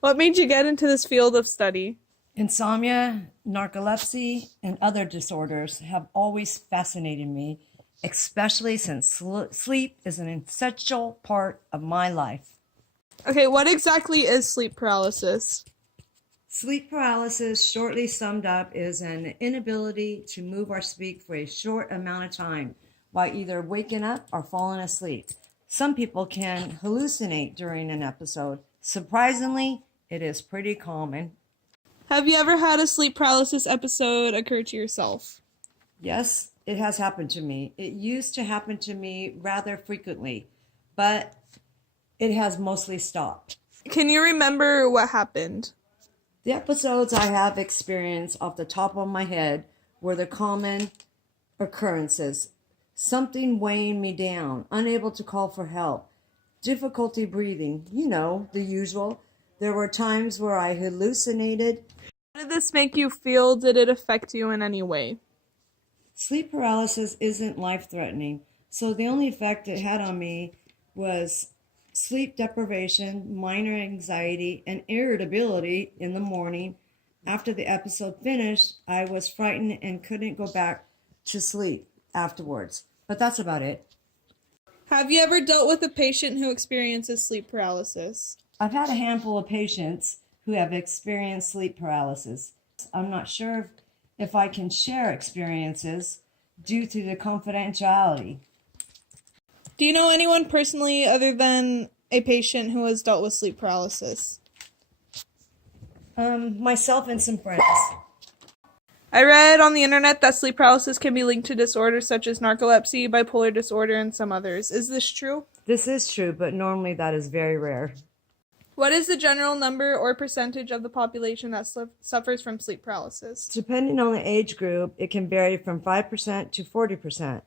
What made you get into this field of study? Insomnia, narcolepsy, and other disorders have always fascinated me, especially since sleep is an essential part of my life. Okay, what exactly is sleep paralysis? Sleep paralysis, shortly summed up, is an inability to move or speak for a short amount of time while either waking up or falling asleep. Some people can hallucinate during an episode. Surprisingly, it is pretty common. Have you ever had a sleep paralysis episode occur to yourself? Yes, it has happened to me. It used to happen to me rather frequently, but it has mostly stopped. Can you remember what happened? The episodes I have experienced off the top of my head were the common occurrences. Something weighing me down, unable to call for help, difficulty breathing, the usual. There were times where I hallucinated. How did this make you feel? Did it affect you in any way? Sleep paralysis isn't life-threatening, so the only effect it had on me was sleep deprivation, minor anxiety, and irritability in the morning. After the episode finished, I was frightened and couldn't go back to sleep afterwards. But that's about it. Have you ever dealt with a patient who experiences sleep paralysis? I've had a handful of patients who have experienced sleep paralysis. I'm not sure if I can share experiences due to the confidentiality. Do you know anyone personally other than a patient who has dealt with sleep paralysis? Myself and some friends. I read on the internet that sleep paralysis can be linked to disorders such as narcolepsy, bipolar disorder, and some others. Is this true? This is true, but normally that is very rare. What is the general number or percentage of the population that suffers from sleep paralysis? Depending on the age group, it can vary from 5% to 40%.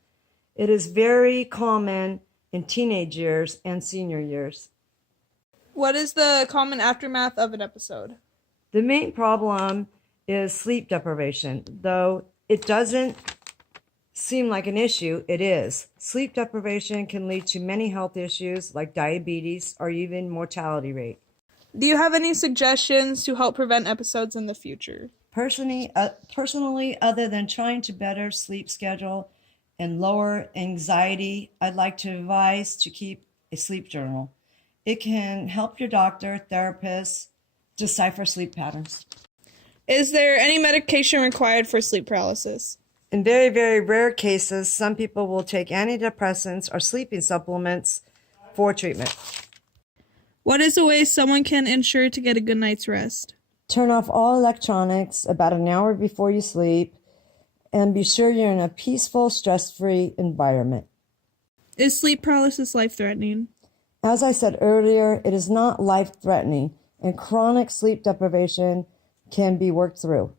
It is very common in teenage years and senior years. What is the common aftermath of an episode? The main problem is sleep deprivation. Though it doesn't seem like an issue, it is. Sleep deprivation can lead to many health issues like diabetes or even mortality rate. Do you have any suggestions to help prevent episodes in the future? Personally, other than trying to better sleep schedule and lower anxiety, I'd like to advise to keep a sleep journal. It can help your doctor, therapist decipher sleep patterns. Is there any medication required for sleep paralysis? In very, very rare cases, some people will take antidepressants or sleeping supplements for treatment. What is a way someone can ensure to get a good night's rest? Turn off all electronics about an hour before you sleep and be sure you're in a peaceful, stress-free environment. Is sleep paralysis life-threatening? As I said earlier, it is not life-threatening, and chronic sleep deprivation can be worked through.